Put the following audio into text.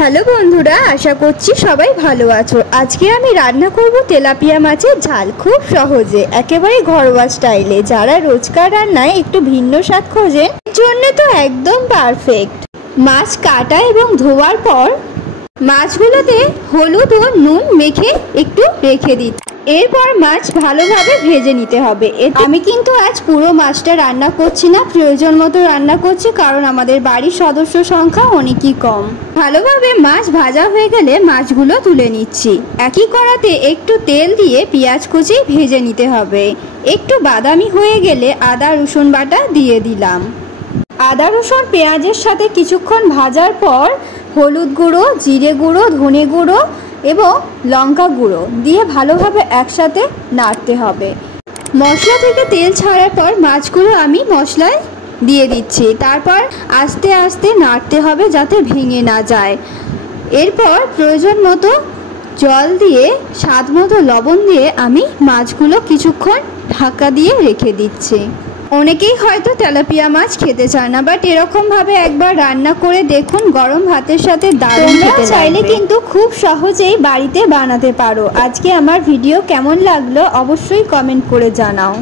Hello বন্ধুরা, আশা করছি সবাই ভালো আছো। আজকে আমি রান্না করব তেলাপিয়া মাছের ঝাল, খুব সহজে, একেবারে ঘরোয়া স্টাইলে। যারা রোজকার রান্নায় একটু ভিন্ন স্বাদ খোঁজেন, এর জন্য তো একদম পারফেক্ট। মাছ কাটা এবং ধোয়ার পর মাছগুলোতে হলুদ ও নুন মেখে একটু রেখে দিতে, এরপর মাছ ভালোভাবে ভেজে নিতে হবে। আমি কিন্তু আজ পুরো মাছটা রান্না করছি না, প্রয়োজন মতো রান্না করছি, কারণ আমাদের বাড়ির সদস্য সংখ্যা অনেকই কম। ভালোভাবে মাছ ভাজা হয়ে গেলে মাছগুলো তুলে নিচ্ছি। একই কড়াতে একটু তেল দিয়ে পেঁয়াজ কুচি ভেজে নিতে হবে। একটু বাদামি হয়ে গেলে আদা রসুন বাটা দিয়ে দিলাম। আদা রসুন পেঁয়াজের সাথে কিছুক্ষণ ভাজার পর হলুদ গুঁড়ো, জিরে গুঁড়ো, ধনে গুঁড়ো এবং লঙ্কা গুঁড়ো দিয়ে ভালোভাবে একসাথে নাড়তে হবে। মশলা থেকে তেল ছাড়ার পর মাছগুলো আমি মশলায় দিয়ে দিচ্ছি। তারপর আস্তে আস্তে নাড়তে হবে যাতে ভেঙে না যায়। এরপর প্রয়োজন মতো জল দিয়ে, স্বাদ মতো লবণ দিয়ে আমি মাছগুলো কিছুক্ষণ ঢাকা দিয়ে রেখে দিচ্ছি। অনেকেই হয়তো তেলাপিয়া মাছ খেতে চায় না, বাট এরকমভাবে একবার রান্না করে দেখুন, গরম ভাতের সাথে দারুণ খেতে লাগবে। চাইলে কিন্তু খুব সহজেই বাড়িতে বানাতে পারো। আজকে আমার ভিডিও কেমন লাগলো অবশ্যই কমেন্ট করে জানাও।